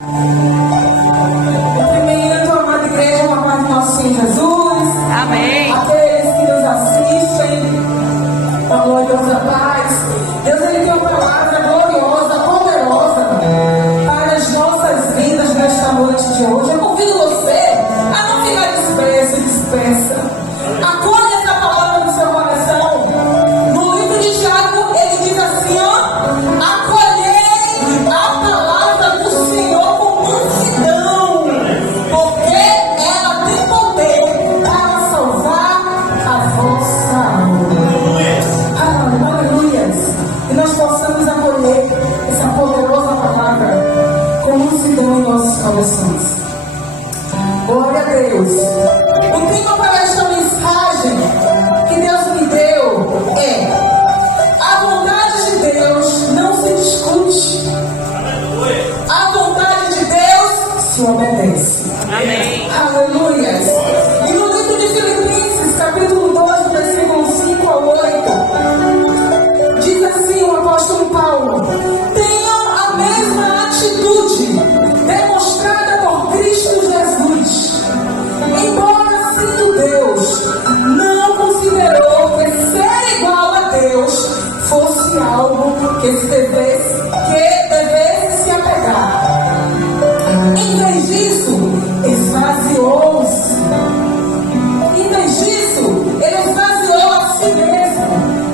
Cumprimento a amada igreja com a paz do nosso Senhor Jesus. Amém. Aqueles que nos assistem, a gloriosa paz. Deus, Ele tem uma palavra gloriosa, poderosa para as nossas vidas nesta noite de hoje. Eu convido você a não ficar dispersa. Acolha essa palavra no seu coração. No livro de Tiago, ele diz assim, ó: acolhei a palavra do Senhor com mansidão, porque ela tem poder para salvar a vossa alma. Aleluia. E nós possamos acolher essa poderosa palavra com mansidão em nossos corações. Glória a Deus. O tema para esta mensagem que Deus me deu é: a vontade de Deus não se discute. A vontade de Deus se obedece. Amém. Aleluia. E no livro de Filipenses, capítulo 2, versículo 5 ao 8, diz assim o apóstolo Paulo: tenham a mesma atitude demonstrada por Cristo Jesus. Embora sendo Deus, não considerou que ser igual a Deus fosse algo que devesse se apegar. Em vez disso, esvaziou-se. Em vez disso, ele esvaziou a si mesmo,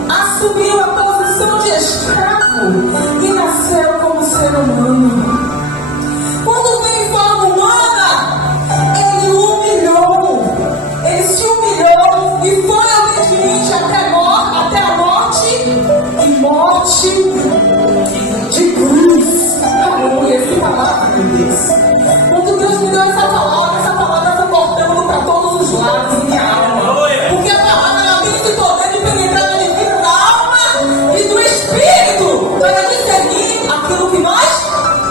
assumiu a posição de escravo e nasceu como ser humano. Quando veio em forma humana, ele se humilhou e foi obediente até a morte e morte de cruz. Aleluia, que palavra, meu Deus. Quando Deus me deu essa palavra foi cortando para todos os lados em minha alma. Porque a palavra ela tem esse poder de penetrar na vida da alma e do espírito para discernir aquilo que nós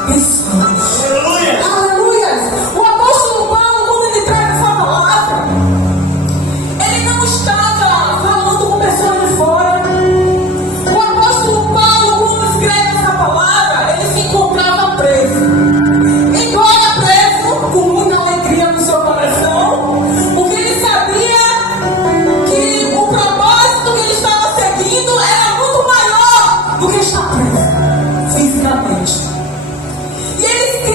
pensamos. Aleluia. O apóstolo Paulo, quando ele traz essa palavra, ele não estava falando com pessoas de fora. O apóstolo Paulo, quando escreve essa palavra, ele se encontrava preso. Embora preso, com muita alegria no seu coração, porque ele sabia que o propósito que ele estava seguindo era muito maior do que estar preso fisicamente. E ele escreve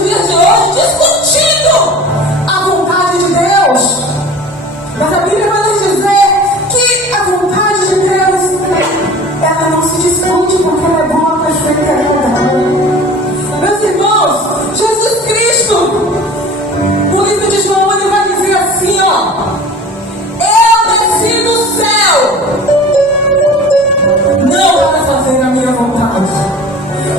nos dias de hoje discutindo a vontade de Deus. Mas a Bíblia vai nos dizer que a vontade de Deus, ela não se discute porque ela é boa, perfeita e agradável. Meus irmãos, Jesus Cristo, no livro de João, ele vai dizer assim, ó: eu desci do céu, não para fazer a minha vontade,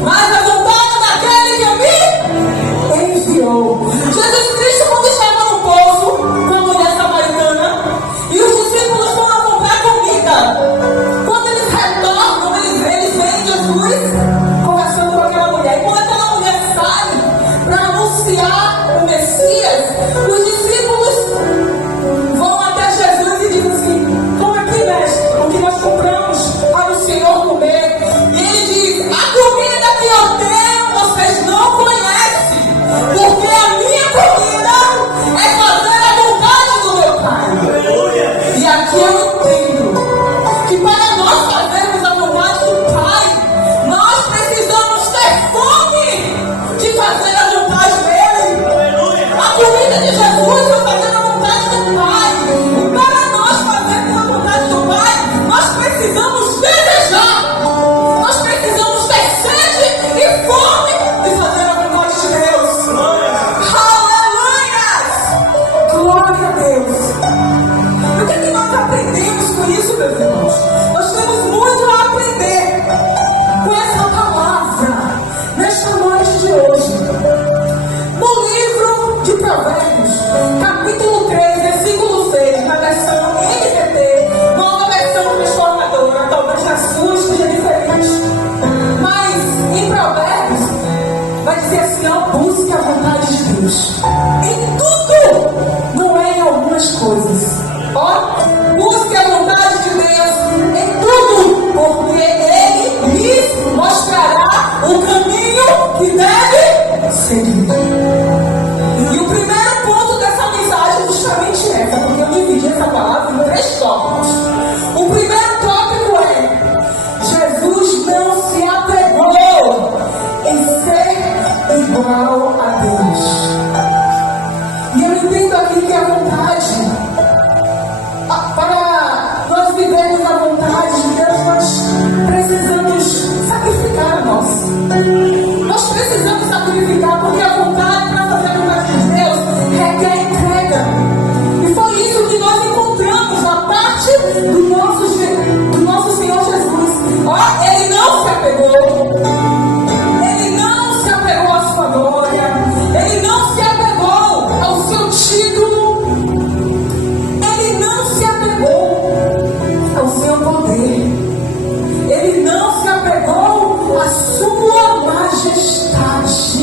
mas a vontade daquele que me enviou. Jesus Cristo, quando estava no poço com a mulher samaritana e os discípulos foram comprar comida, quando eles retornam, eles veem Jesus conversando com aquela mulher. E quando aquela mulher sai para anunciar o Messias, os discípulos vão até Jesus e dizem assim: como é que, mestre, o que nós compramos para o Senhor comer? E ele diz: a comida que eu tenho vocês não conhecem, porque a minha comida é fazer a vontade do meu Pai. E aqui eu entendo que para nós fazermos a vontade do Pai, nós precisamos ter fome de fazer a vontade dele. A comida de Jesus é fazer a vontade do Pai. E para nós fazermos a vontade do Pai, nós precisamos desejar. Nós precisamos ter sede e fome de fazer a vontade de Deus. Aleluia! Glória a Deus. O que é que nós aprendemos com isso, meus irmãos? Nós temos muito a aprender com essa palavra nesta noite de hoje. No livro de Provérbios, capítulo 3, versículo 6, na versão NVT, nova versão transformadora, talvez a sua esteja diferente. Mas em Provérbios, vai dizer assim: ó, busque a vontade de Deus em tudo, não é em algumas coisas. Ó, busque a vontade de Deus em tudo, porque Ele lhes mostrará o caminho que deve seguir. E o primeiro ponto dessa mensagem é justamente essa, porque eu dividi essa palavra em 3 tópicos. O primeiro tópico é: Jesus não se apegou em ser igual a Deus. E eu entendo aqui que a vontade, para nós vivermos a vontade de Deus, nós precisamos sacrificar a nós. Nós precisamos sacrificar, porque a vontade para fazer a vontade de Deus requer entrega. E foi isso que nós encontramos na parte do nosso Senhor Jesus. Ó, Ele não se apegou. Ele não se apegou à sua glória. Ele não se apegou ao seu título. Ele não se apegou ao seu poder. Ele não se apegou à sua majestade.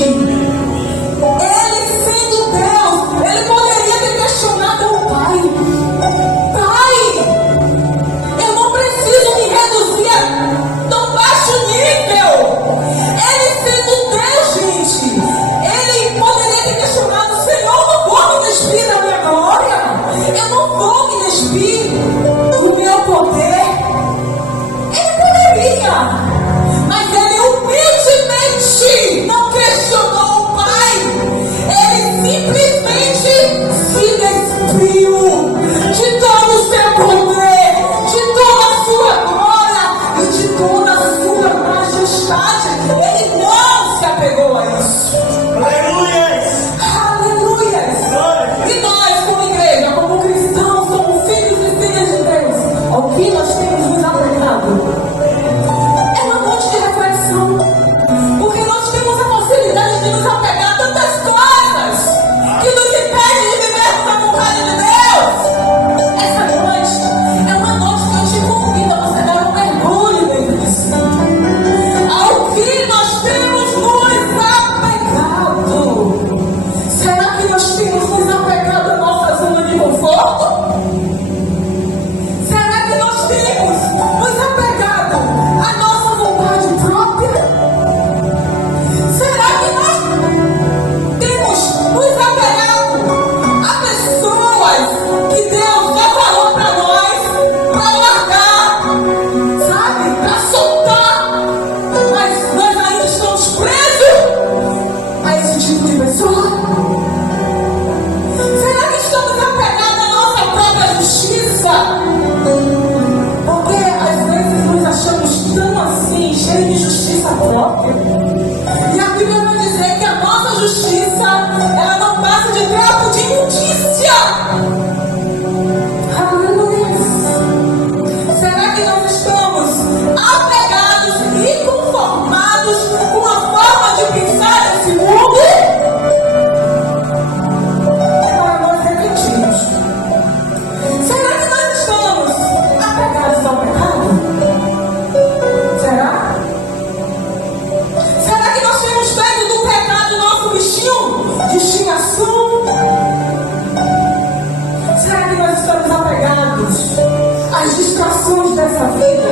dessa vida,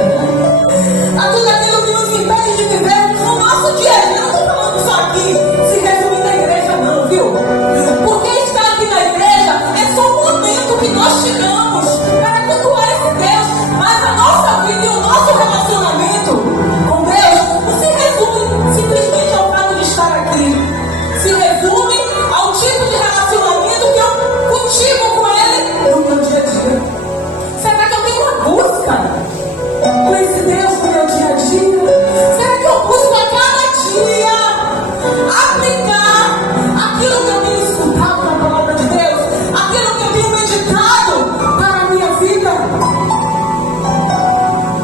a tudo aquilo que nos impede de viver no nosso dia a dia. Não estou falando só aqui, se resume na igreja, não, viu? Porque estar aqui na igreja é só um momento que nós tiramos para cultuar esse Deus, mas a nossa vida e o nosso relacionamento com Deus não se resume simplesmente ao fato de estar aqui, se resume ao tipo de relacionamento que eu cultivo com Ele no meu dia a dia. Será que eu tenho uma busca por esse Deus no meu dia a dia? Será que eu busco a cada dia aplicar aquilo que eu tenho escutado na palavra de Deus, aquilo que eu tenho meditado para a minha vida?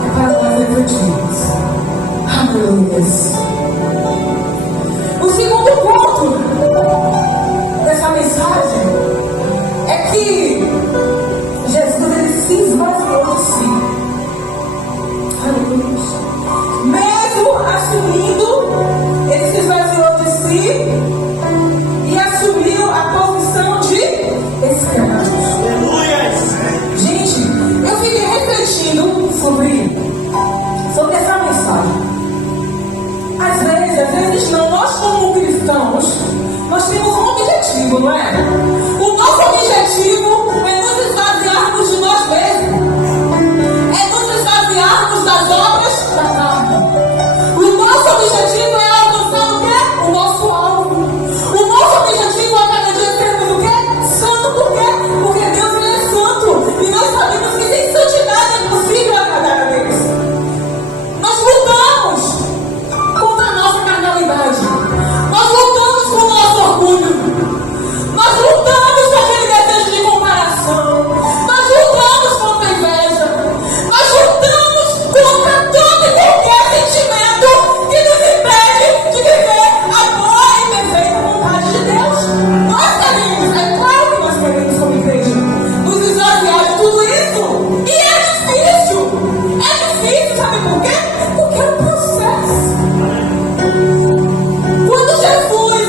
É para nós refletirmos. Aleluia. O segundo ponto dessa mensagem é que Jesus, ele se esvaziou de si. Aleluia. Mesmo assumindo, ele se esvaziou de si e assumiu a posição de escravo. Gente, eu fiquei refletindo sobre essa mensagem. Às vezes não, nós como cristãos, nós temos um objetivo, não é? O nosso objetivo é nos esvaziarmos de nós mesmos, é nos esvaziarmos das obras da carne. O nosso objetivo é alcançar o quê? O nosso alvo. O nosso objetivo é cada dia sermos o quê? Santo. Por quê? Porque Deus ele é santo e nós sabemos que sem santidade é possível agradar a Deus. Nós lutamos contra a nossa carnalidade. Nós lutamos com o nosso orgulho. Nós lutamos com aquele desejo de comparação. Nós lutamos contra a inveja. Nós lutamos contra todo e qualquer sentimento que nos impede de viver a boa e perfeita vontade de Deus. Nós queremos, é claro que nós queremos como igreja, nos esvaziar de tudo isso. E é difícil. É difícil, sabe por quê? Porque é um processo.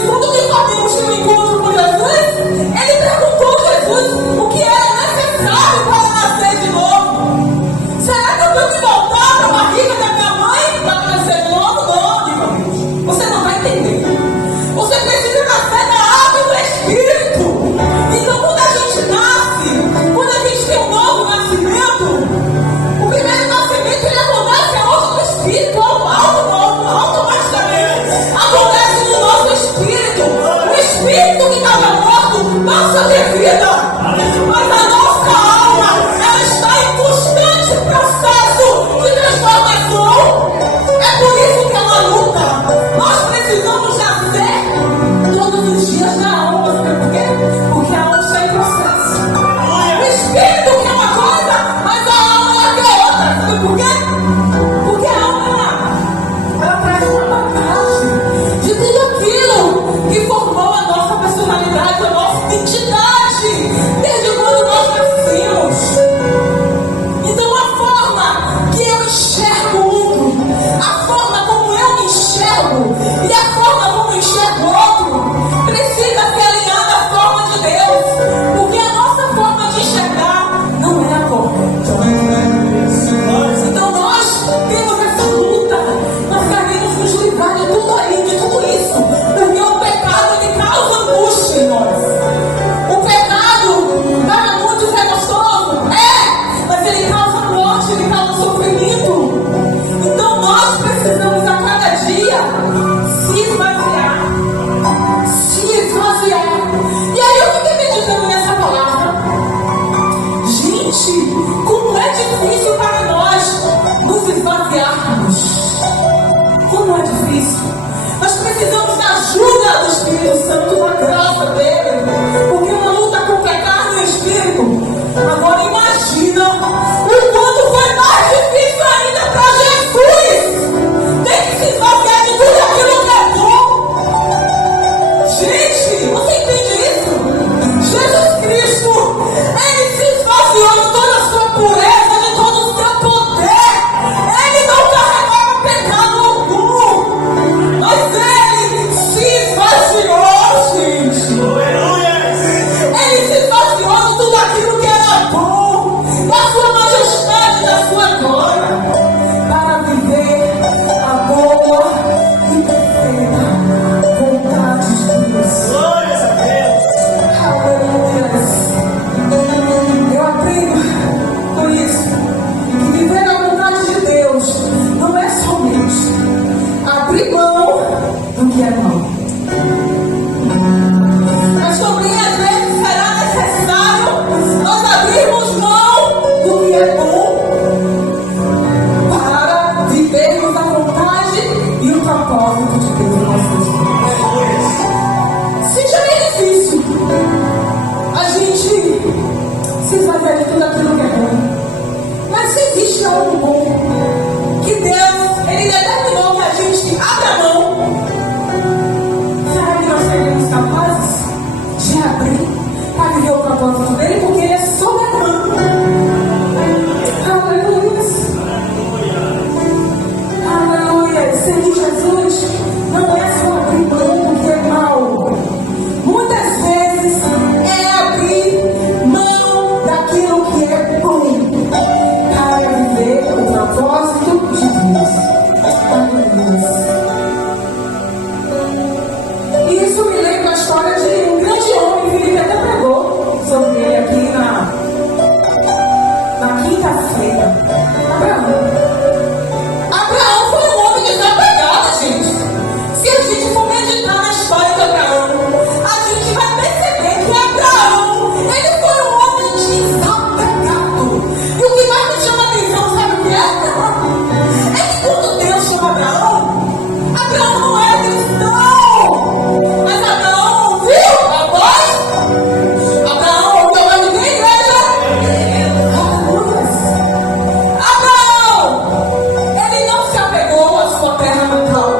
Quando Nicodemos teve um encontro com Jesus, ele perguntou a Jesus o que era necessário para nascer de novo. Será que eu tenho que voltar para a barriga da minha mãe para nascer de novo? Não, Nicodemos. Você não vai entender. Você precisa nascer da água e do Espírito. Então, quando a gente nasce, quando a gente tem um novo nascimento, o primeiro nascimento ele acontece a obra do Espírito, automaticamente. Acontece no nosso espírito. O espírito que estava morto passa a ter vida. Mas a nossa alma, ela está em constante processo de transformação. É por isso que é uma luta. Nós precisamos nascer todos os dias na alma. Sabe por quê? Porque a alma está em processo. O espírito quer uma coisa, mas a alma ela quer outra. Sabe por quê? Porque a alma ela traz uma bagagem de tudo aquilo que formou a nossa personalidade, a nossa identidade, desde quando nós nascemos. Então a forma que eu enxergo o mundo, a forma como eu me enxergo e a forma como eu enxergo o outro, precisa ser alinhada à forma de Deus, porque a nossa forma de enxergar não é a correta. Então nós temos essa luta, nós queremos nos livrar de tudo aí, de tudo isso, porque o pecado ele causa angústia em nós. O pecado, para muitos é gostoso, mas ele causa morte, ele causa sofrimento. Então nós precisamos a cada dia se esvaziar. Se esvaziar. E aí eu fiquei meditando nessa palavra. Gente, como é difícil para nós nos esvaziarmos. Como é difícil. Nós precisamos da ajuda do Espírito Santo, da graça dele. Porque uma luta contra a carne e o Espírito. Agora imagina o quanto foi mais difícil ainda para Jesus. Tem que se esvaziar de tudo aquilo que é bom. Gente, você entende isso? Jesus Cristo, ele se esvaziou de toda a sua pureza, de todo o seu poder. Ele não carregava pecado algum. Mas ele se esvaziou, gente. Ele se esvaziou de tudo aquilo que era bom. Da sua majestade. se esvazia de tudo aquilo que é bom. Mas se existe algo bom que Deus, Ele determinou que a gente abra mão, será que nós seremos capazes de abrir para viver o propósito dele? Porque Ele é soberano. Aleluia. Aleluia. Seguir Jesus não é só abrir mão do que é mal. Muitas vezes é abrir mão daquilo que é bom para viver o propósito de Deus. Aleluia. E isso me lembra a história de um grande homem, Felipe até pregou sobre ele aqui na quinta-feira. Abraão foi um homem desapegado, gente. Se a gente for meditar na história de Abraão, a gente vai perceber que Abraão, ele foi um homem desapegado. E o que mais me chama a atenção, sabe o que é? É que quando Deus chama Abraão, Abraão não era cristão. Mas Abraão ouviu a voz. Abraão ouviu a voz de quem, igreja? Abraão, ele não se apegou à sua terra natal.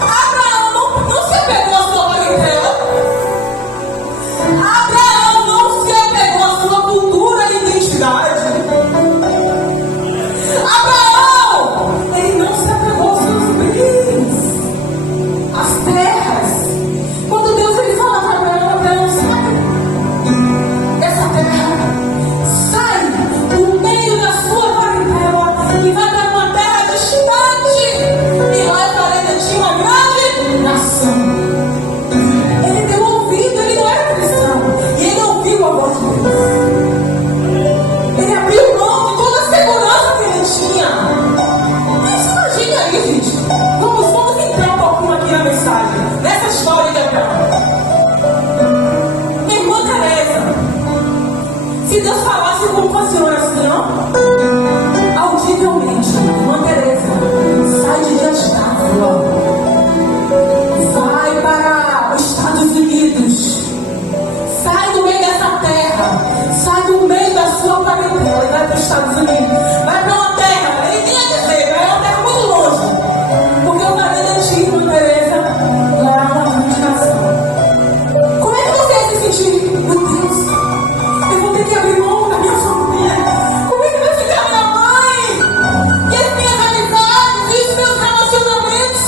Abraão não se apegou à sua parentela. Abraão não se apegou à sua cultura e identidade. Abraão, ele não se apegou aos seus bens, às terras. Quando Deus ele fala para Abraão, Abraão, sai dessa terra, sai do meio da sua parentela e vai para uma terra distante, e lá eu farei de ti uma grande nação. Ele deu ouvido, ele não era cristão, e ele ouviu a voz de Deus. Ele abriu mão de toda a segurança que ele tinha. Mas imagina aí, gente. Vamos entrar um pouquinho aqui na mensagem, nessa história de Abraão. Minha irmã Teresa, se Deus falasse como a senhora assim, ó, audivelmente, irmã Teresa, sai de diante d'água, vai para os Estados Unidos, sai do meio dessa terra, sai do meio da sua parentela e vai para os Estados Unidos, vai para uma terra, ele tinha que dizer, vai uma terra muito longe, porque eu falei de ti, irmã Teresa, lá é uma grande nação. Como é que você ia se sentir? Meu Deus, eu vou ter que abrir mão da minha família. Como é que vai ficar minha mãe? E as minhas amizades, e os meus relacionamentos,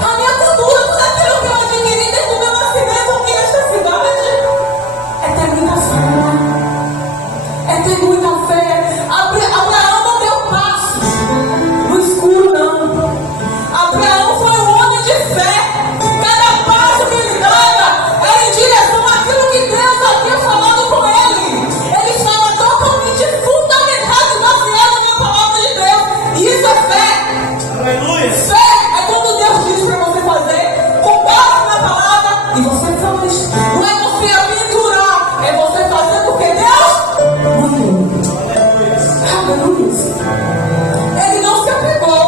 a minha cultura, tudo aquilo que eu adquiri desde o meu nascimento aqui nesta cidade? É ter muita fé. É ter muita fé. Abraão não deu passos no escuro, não. Abraão foi um homem de fé. Cada passo que ele dava era em direção àquilo que Deus havia falado com ele. Ele estava totalmente fundamentado e baseado na palavra de Deus. E isso é fé. Aleluia. Fé é quando Deus diz para você fazer, com base na palavra, e você faz. Não é você aventurar, é você fazer porque Deus mandou. Aleluia. Ele não se apegou.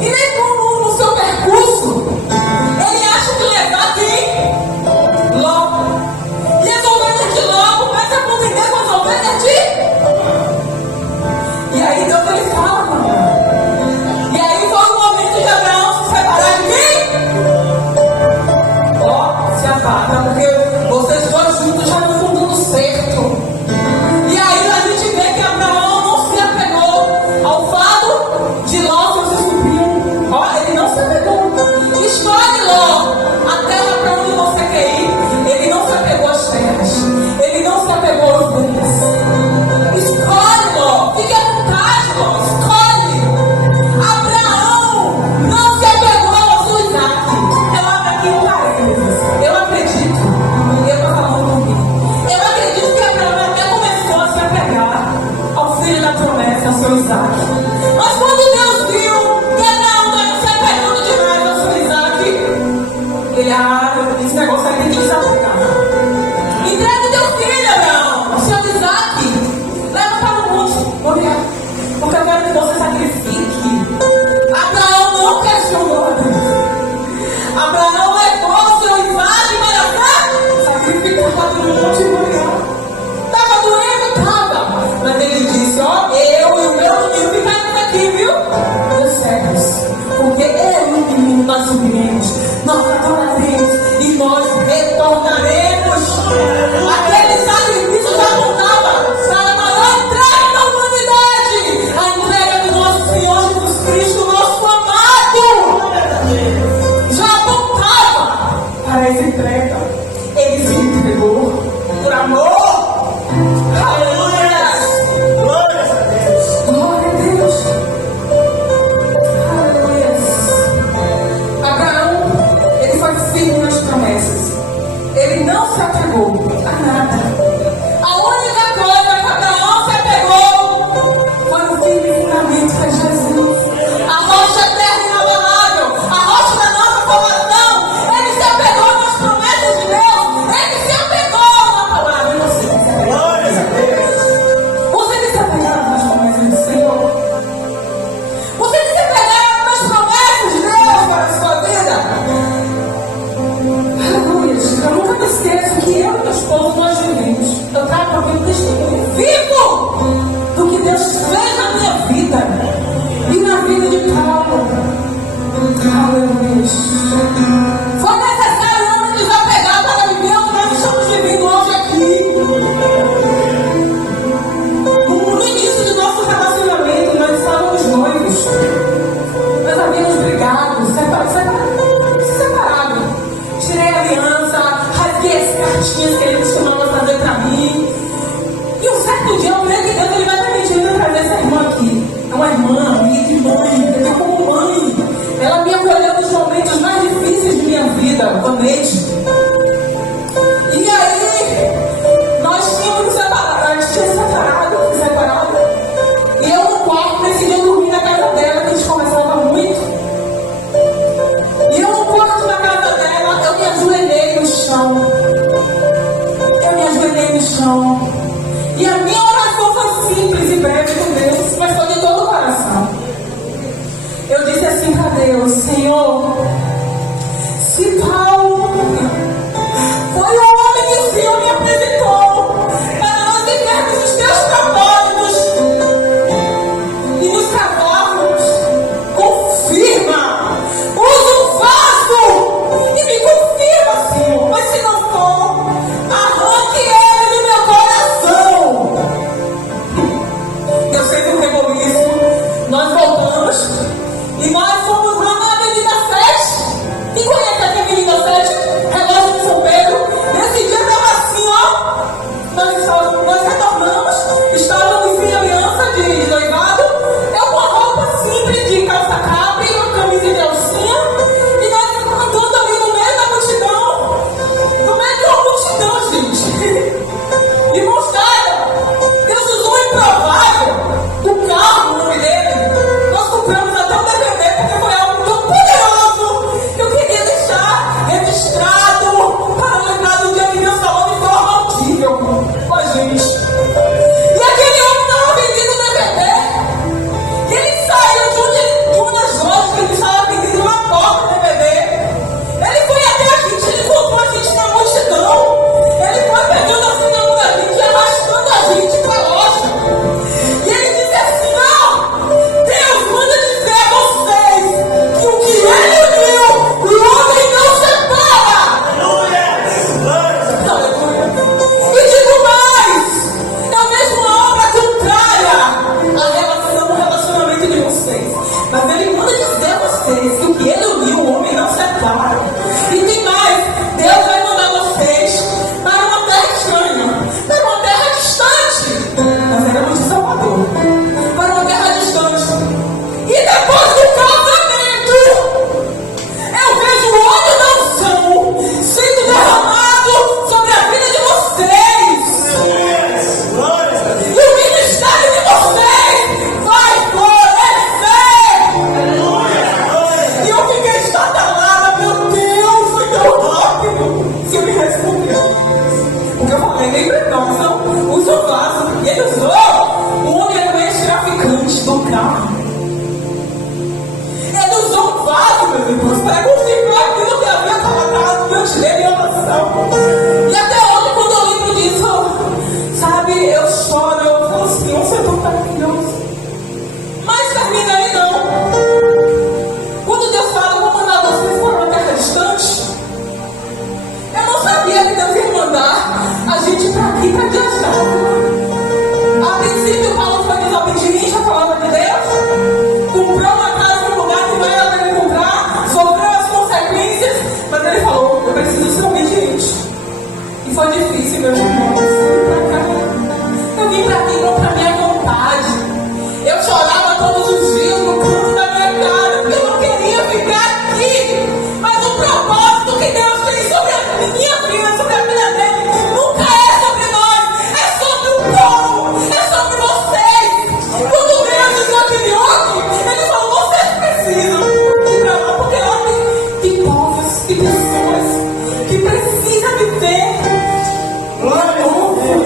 E nem no seu percurso, ele acha que levar quem? Logo. E as ovelhas de logo começam a contender com as ovelhas de. E aí Deus ele fala com Abraão. E aí foi o momento de Abraão se separar de quem? Ó, se afasta, porque vocês dois juntos já no fundo do cerco. E aí a gente vê que Abraão não se apegou ao fado de Ló, seus sobrinhos. Ó, ele não se apegou. Escolhe Ló a terra para onde você quer ir. Ele não se apegou às terras. Ele não se apegou aos bens. Escolhe Ló. Fique à vontade, Ló. Escolhe. Abraão não se apegou ao seu Isaac. Eu abro aqui um parênteses. Eu acredito. Eu estou falando comigo. Eu acredito que Abraão até começou a se apegar ao filho da promessa, ao seu Isaac. Mas quando Deus viu que Abraão estava se apegando demais ao seu Isaac, ele, esse negócio aqui tem que se apegar. Entrega o teu filho, Abraão, o seu Isaac, leva para o monte, porque eu quero que você sacrifique. Abraão não questionou a Deus. Abraão levou o seu Isaac para cá, sacrificar para o monte Moriá. nós adoraremos e nós retornaremos. Aquele sacrifício já contava para a maior entrega da humanidade, a entrega do nosso Senhor Jesus Cristo, nosso amado. Já apontava para essa entrega. Ele se entregou por amor. Aleluia! Glória a Deus! Glória a Deus! Aleluia! Abraão, ele foi firme nas promessas. Ele não se apegou a nada. A única coisa que Abraão se apegou foi o firme fundamento que é Jesus. A rocha eterna e inabalável, a rocha da nossa salvação. Ele se apegou nas promessas de Deus. Ele se apegou na palavra de você. Glória a Deus. Você se apegaram nas promessas do Senhor? Você se apegaram nas promessas de Deus para a sua vida? Aleluia. Eu nunca me esqueço que eu e meu esposo nós vivemos. Eu trago para mim um testemunho vivo do que Deus fez na minha vida e na vida de Paulo. Aleluia. Foi necessário não me desapegar para viver o que nós estamos vivendo hoje aqui. No início do nosso relacionamento, nós estávamos noivos. Nós havíamos brigado, separado. Tirei a aliança, rasguei as cartinhas que ele costumava fazer para mim. E um certo dia eu creio que Deus ele vai permitir eu trazer essa irmã aqui. É uma irmã, amiga de mãe, eu como mãe. Ela me acolheu nos momentos mais difíceis de minha vida, Vanete. E aí, nós tínhamos separado, a gente tinha separado. E eu no quarto decidi dormir na casa dela, que a gente conversava muito. E eu no quarto na casa dela, eu me ajoelhei no chão. E a minha oração foi simples e breve com Deus, mas foi de todo o coração. Eu disse assim para Deus: Senhor, se Paulo foi o homem que o Senhor me apresentou para nós vivermos os teus propósitos e nos casarmos, confirma, usa o vaso e me confirma, Senhor. Mas se não for, arranque ele do meu coração. Eu sei do reboliço, nós voltamos e nós fomos lá na Avenida 7. E conhece a Avenida 7?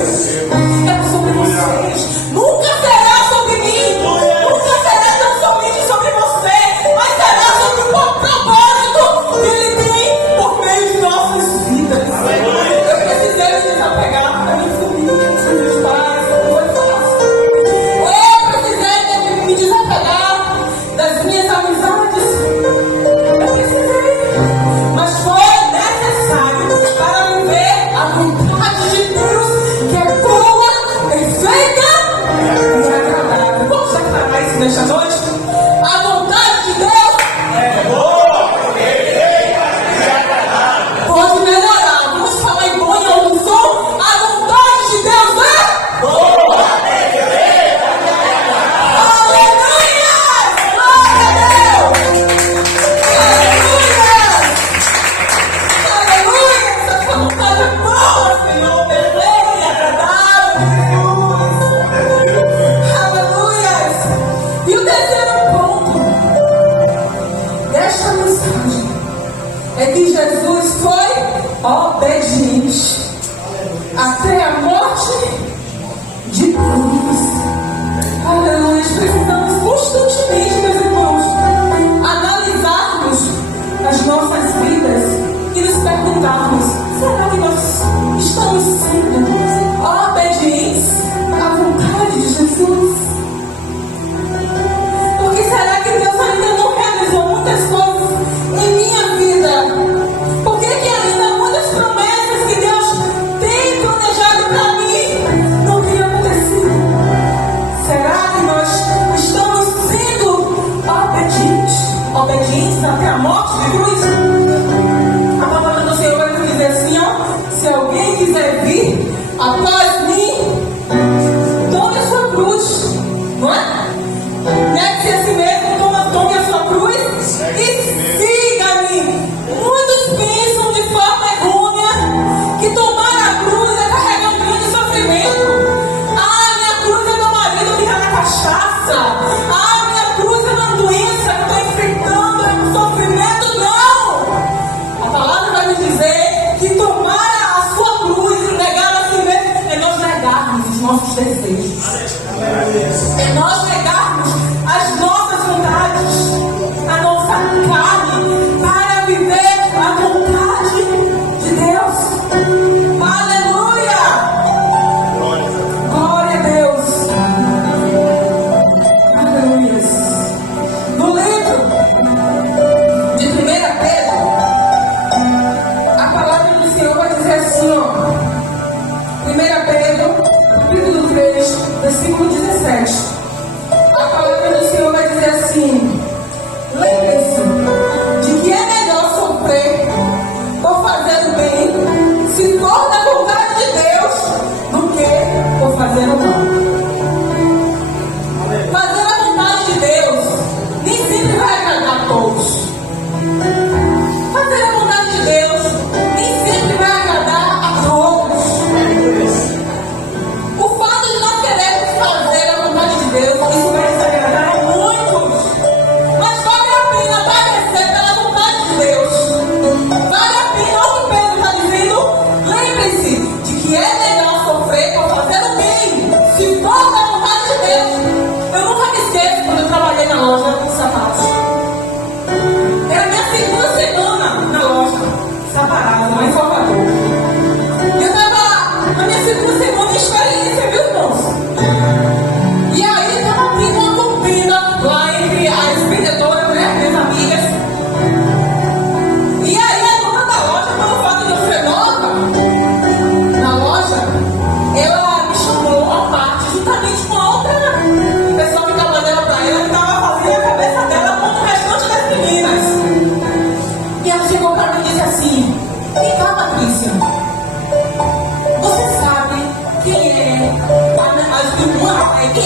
É sobre vocês. Nunca será sobre mim. Nunca será tão somente sobre você. Mas será sobre o propósito que Ele tem por meio de nossas vidas. Eu precisei me desapegar da minha família, dos meus pais, da minha infância. Eu precisei me desapegar das minhas amizades. Eu precisei. Mas foi necessário para viver a vontade de Deus, que é boa, perfeita e agradável. Vamos declarar isso nesta noite? A vontade de Deus é boa, perfeita e agradável. Pode melhorar. Vamos falar em bom e alto som. A vontade de Deus é boa, perfeita e agradável. Aleluia! Glória a Deus! Aleluia! Essa vontade é boa, Senhor, perfeita e agradável, Jesus. Aleluia! E o terceiro ponto desta mensagem é que Jesus foi obediente até a morte de cruz. Aleluia! Precisamos constantemente, meus irmãos, analisarmos as nossas vidas e nos perguntarmos: será que nós estamos sendo obedientes à vontade de Jesus? Porque será que Deus ainda não realizou muitas coisas em minha vida? Por que ainda muitas promessas que Deus tem planejado para mim não têm acontecido? Será que nós estamos sendo obedientes até a morte de cruz? A palavra do Senhor vai nos dizer assim, ó: se alguém quiser vir após mim, tome a sua cruz, não é? Negue-se a si mesmo, tome a sua cruz e siga-me. Muitos pensam de forma errônea que tomar a cruz é carregar um grande sofrimento. Ah, minha cruz é meu marido que está na cachaça. Ah, minha cruz é uma doença que estou enfrentando, é um sofrimento. Não! A palavra vai nos dizer que tomar a sua cruz e negar a si mesmo é nós negarmos os nossos desejos. É nós negarmos as nossas vontades, a nossa carne, para viver a vontade de Deus. Aleluia! Glória a Deus! Aleluia! No livro de 1 Pedro, a palavra do Senhor vai dizer assim, ó: 1 Pedro, capítulo 3, versículo 17. A palavra do Senhor vai dizer assim: lembre-se de que é melhor sofrer por fazer o bem, se for da vontade de Deus, do que por fazer o mal. Fazer a vontade de Deus nem sempre vai agradar a todos. Fazer a vontade de Deus nem sempre vai agradar a todos. O fato de nós querermos fazer a vontade de Deus, isso vai desagradar a muitos. Mas vale a pena padecer pela vontade de Deus. Vale a pena, olha o que Pedro está dizendo. Lembre-se de que é melhor sofrer por fazer o bem, se for da vontade de Deus. Eu nunca me esqueço quando eu trabalhei na loja com sapatos. Era a minha segunda semana na loja, Saparazzo, lá em Salvador. Eu estava na minha segunda semana de experiência, viu, irmãos? E aí estava vindo uma combina lá entre as vendedoras, né, minhas amigas. E aí a dona da loja, pelo fato de eu ser nova na loja, ela me chamou à parte juntamente com a outra pessoa que trabalhava para ela, que estava fazendo a cabeça dela com o restante das meninas. E ela chegou para mim e disse assim: vem cá, Patrícia, você sabe quem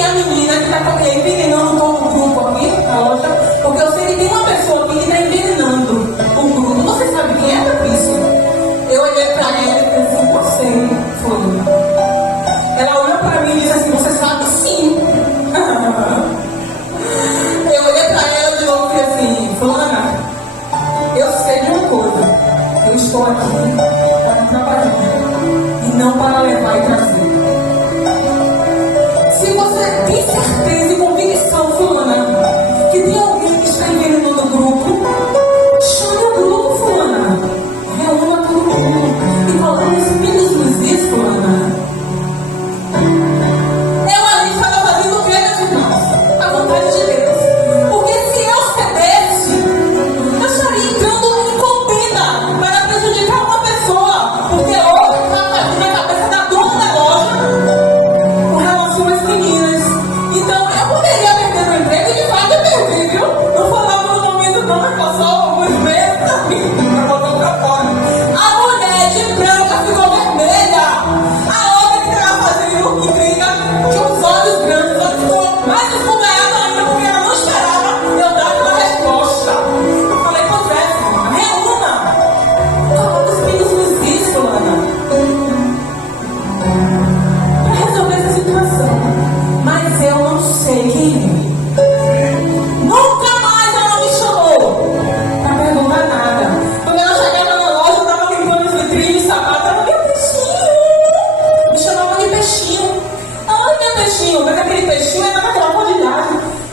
é a menina que está envenenando todo o grupo aqui na loja? Porque eu sei que tem uma pessoa aqui que está envenenando o grupo. Você sabe quem é, Patrícia? Eu olhei para ela e pensei: você foi. Ela olhou para mim e disse assim: você sabe sim. Eu olhei para ela de novo e disse assim: Fulana, eu sei de uma coisa. Eu estou aqui para trabalhar e não para levar e trazer.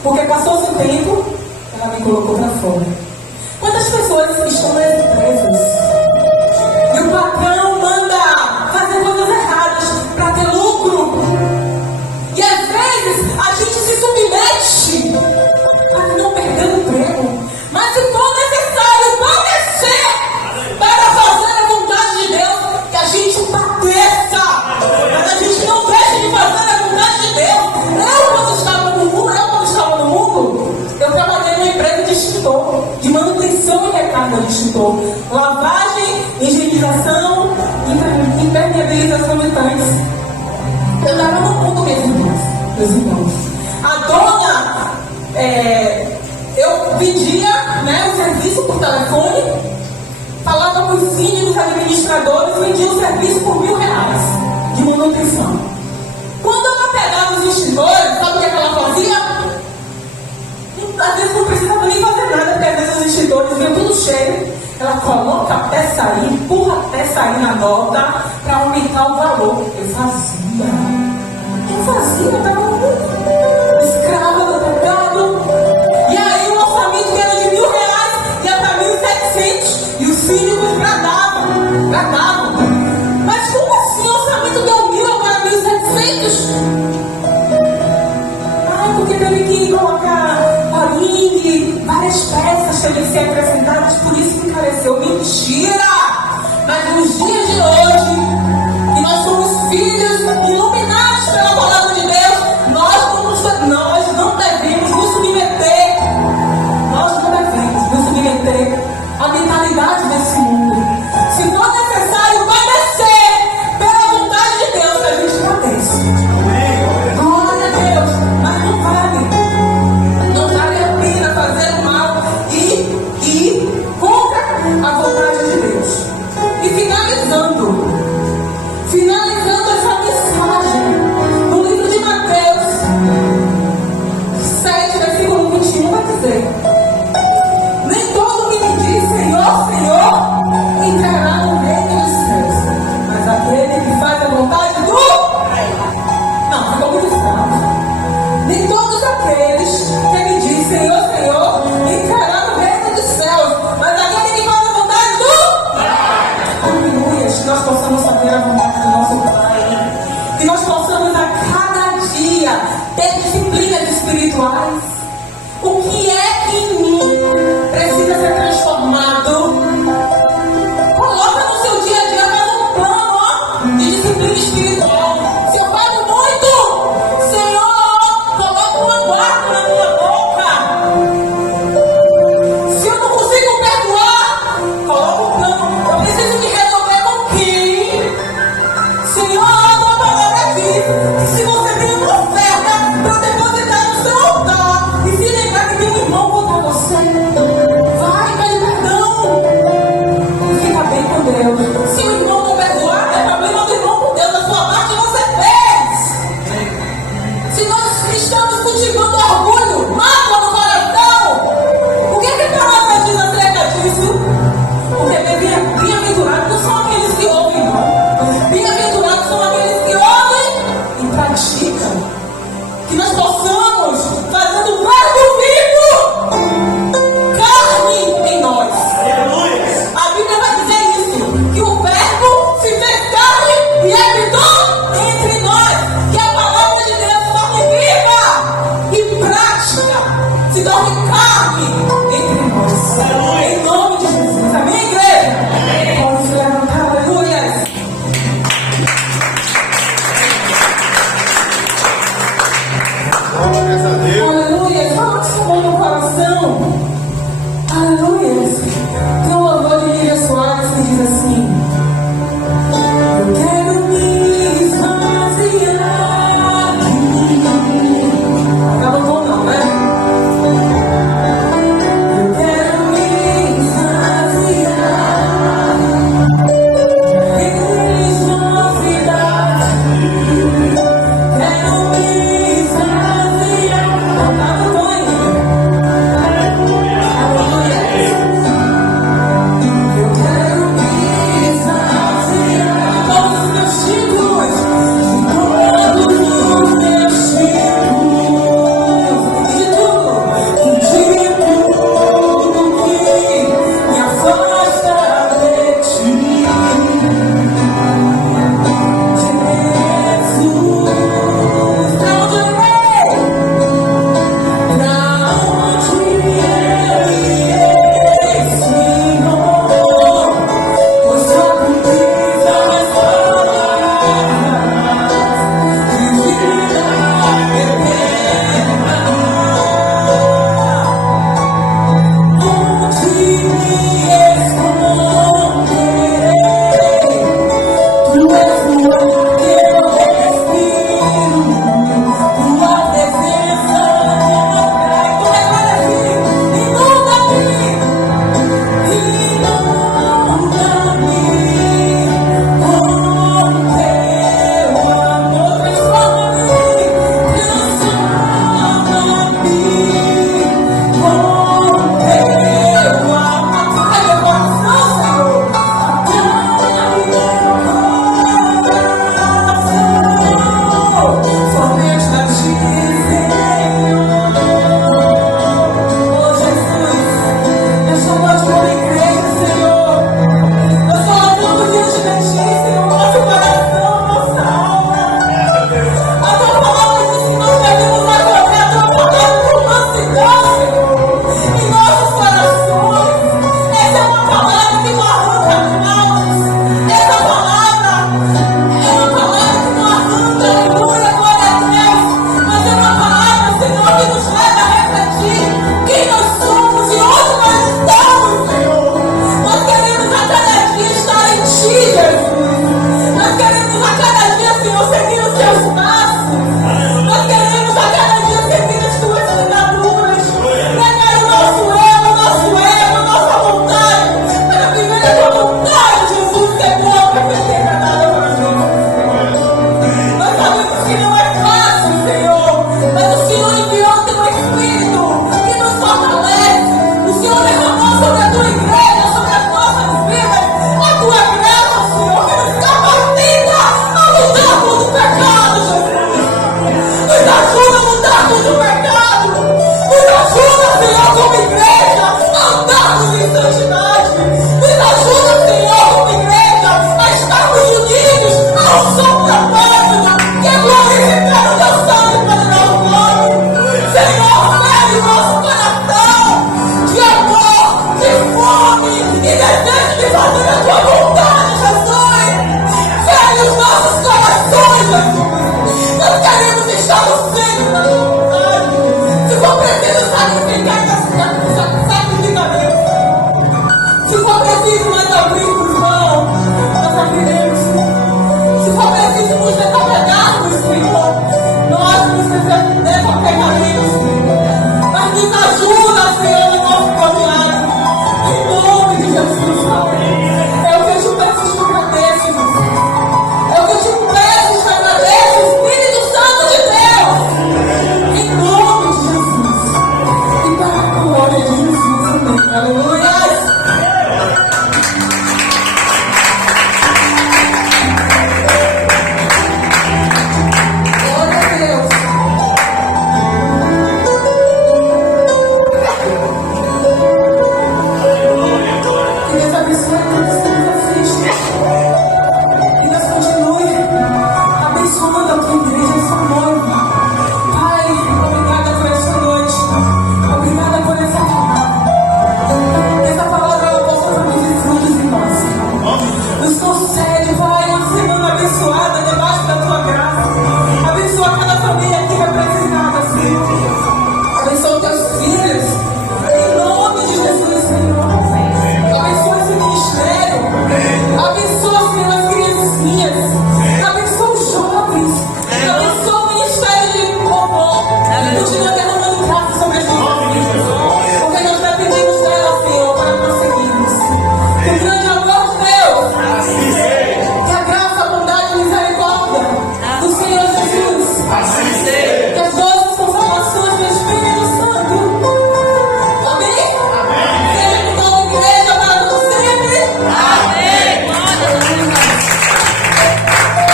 Porque passou-se o tempo, ela me colocou para fora. Quantas pessoas estão nas empresas e o patrão manda fazer coisas erradas para ter lucro? E às vezes a gente se submete para não perder o emprego. Mas se for necessário padecer para fazer a vontade de Deus, que a gente padeça, mas a gente não deixe de fazer a vontade de Deus. Quando estava no mundo, eu trabalhei numa empresa de extintor, de manutenção e recarga de extintor, lavagem, higienização, impermeabilização de tanques. Eu estava no mundo, meus irmãos. A dona, eu pedia, o serviço por telefone, falava com os síndicos, administradores, vendia o serviço por R$1.000 de manutenção. Quando ela pegava os extintores, sabe o que ela fazia? Às vezes não precisava nem fazer nada, porque às vezes os extintores vinham tudo cheio. Ela coloca até sair, empurra até sair na nota para aumentar o valor. Eu estava escrava do pecado. E aí o orçamento que era de R$1.000 ia para 1.700. E os síndicos bradavam. Mas como assim o orçamento deu 1.000 agora 1.700? Porque teve que colocar palingue, várias peças teve que ser acrescentadas, por isso que encareceu. Mentira! Mas nos dias de hoje, que nós somos filhos iluminados pela palavra de Deus, nós não devemos nos submeter. Nós não devemos nos submeter à mentalidade desse mundo. Se for necessário padecer pela vontade de Deus, a gente padece. Glória a Deus. Mas não vale a pena fazer o mal e ir contra a vontade de Deus. E finalizando essa mensagem, no livro de Mateus 7, versículo 21, vai dizer: nem todo que me diz Senhor, Senhor, entrará no reino dos céus, mas aquele que faz a vontade do... Não, ficou muito fraco. Nem todos aqueles que me dizem Senhor, Senhor, entrará no reino dos céus, mas aquele que faz a vontade do... Aleluia, que nós possamos saber a vontade do nosso Pai, que nós possamos a cada dia ter disciplinas espirituais. O que é que em mim precisa ser transformado? Coloca no seu dia a dia, faz um plano de disciplina espiritual. Se eu falo muito, Senhor, coloca uma guarda na minha boca. Se eu não consigo perdoar, coloca um plano. Eu preciso me resolver com quem? Senhor, a tua palavra diz que se você tem uma oferta para depositar no seu altar e se lembrar que tem um irmão contra você, vai, pede perdão e fica bem com Deus. Se o irmão não perdoar, é problema do irmão com Deus, a sua parte você fez. Se nós estamos cultivando orgulho, mágoa no coração, o que a palavra diz acerca disso? Porque bem-aventurados não são aqueles que ouvem, não. Bem-aventurados são aqueles que ouvem e praticam. Que nós possamos fazer do verbo vivo carne em nós. A Bíblia vai dizer isso, que o verbo se fez carne e habitou entre nós. Que a palavra de Deus se torne viva e prática, se torne carne entre nós. Em nome de Jesus. Amém, igreja? Vamos se levantar, aleluia. Aleluia, fala que chamou no coração. Aleluia. Tem um louvor de Lídia Soares que diz assim: eu quero me esvaziar de mim. Acaba bom não, né? Eu quero me esvaziar. Feliz novidade. Quero me esvaziar. Acaba bom, aleluia. Eu quero me esvaziar de todos os meus títulos, de todos os meus títulos, de tudo teus passos. Nós queremos a cada dia servir as tuas ligaduras. Negar o nosso ego, nossa vontade, para viver a tua vontade, Jesus, que é boa, perfeita e agradável para nós. Nós sabemos que não é fácil, Senhor, mas o Senhor enviou o teu Espírito que nos fortalece. O Senhor derramou sobre a tua igreja, sobre as nossas vidas, a tua graça, Senhor, que nos capacita a lutar contra o pecado, Jesus. Nos ajuda a lutar contra o